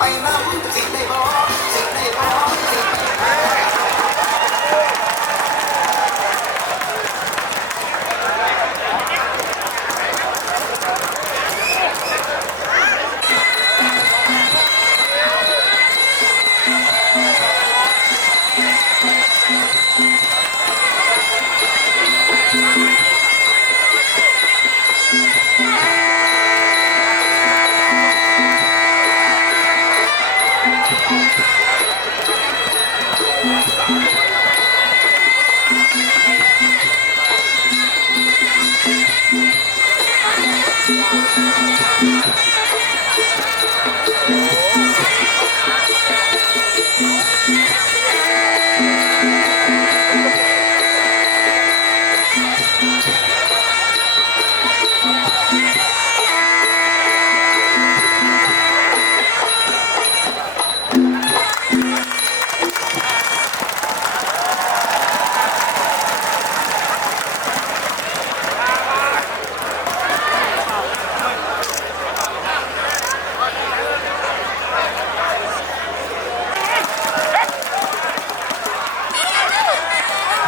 Ay, na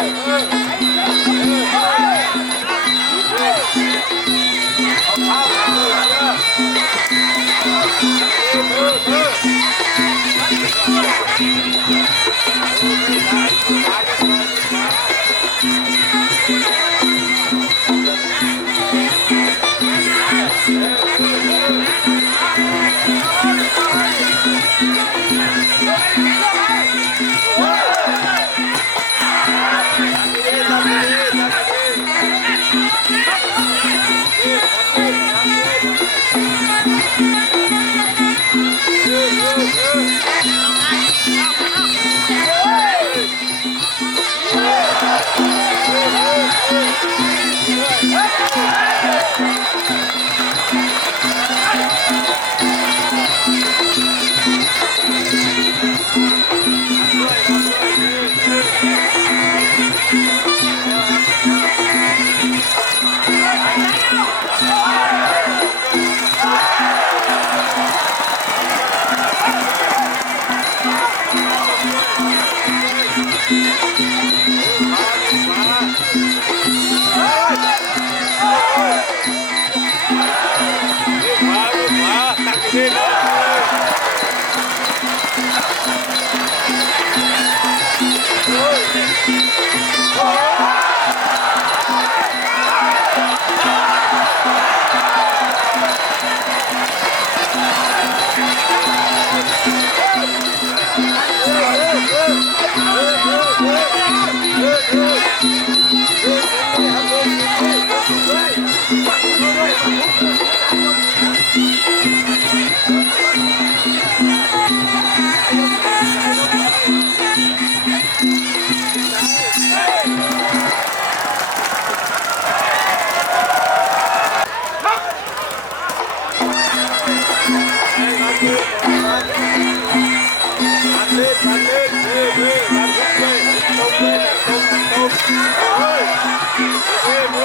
hey, hey.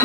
เ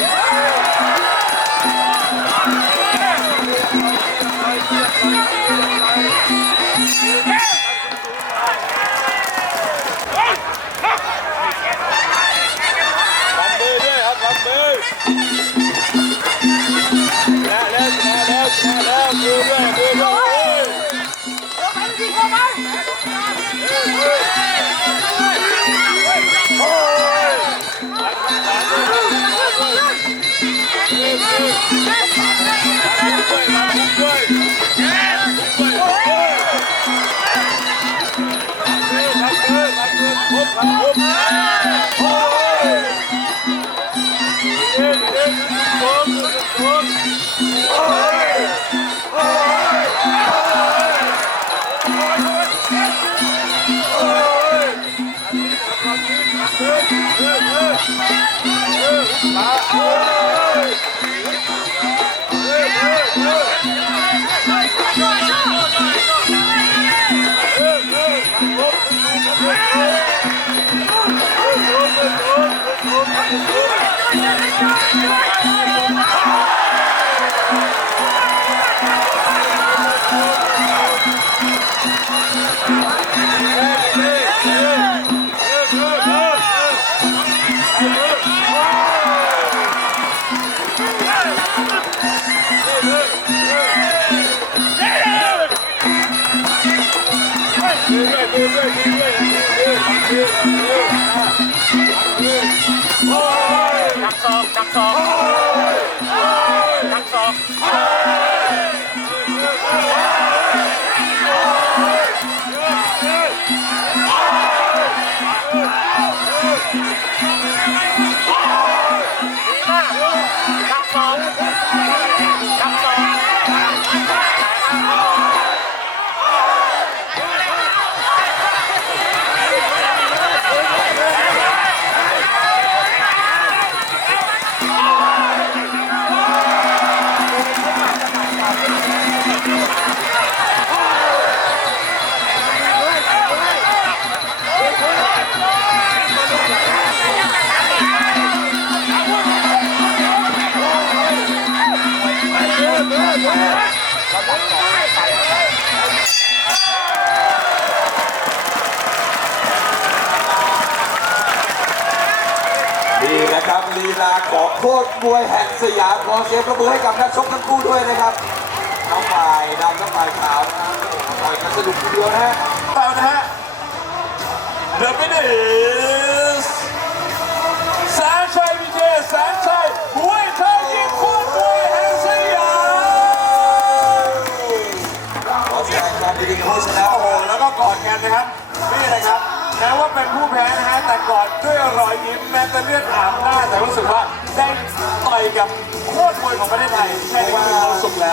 Oh! ดักศอกดักศอกดักศอกดักศอก นะครับลีลาของโคตรมวยแห่งสยามขอเสียงประมือให้กับนักชกทั้งคู่ด้วยนะครับทั้งฝ่ายดำทั้งฝ่ายขาวนะครับต่อยกันสนุกทีเดียวนะฮะเปล่านะฮะเดินไปหนี แต่กอดด้วยรอยยิ้มแม้จะเลือดอาบหน้าแต่รู้สึกว่าได้ต่อยกับโคตรมวยของประเทศไทยแค่นี้ก็มีความสุขแล้ว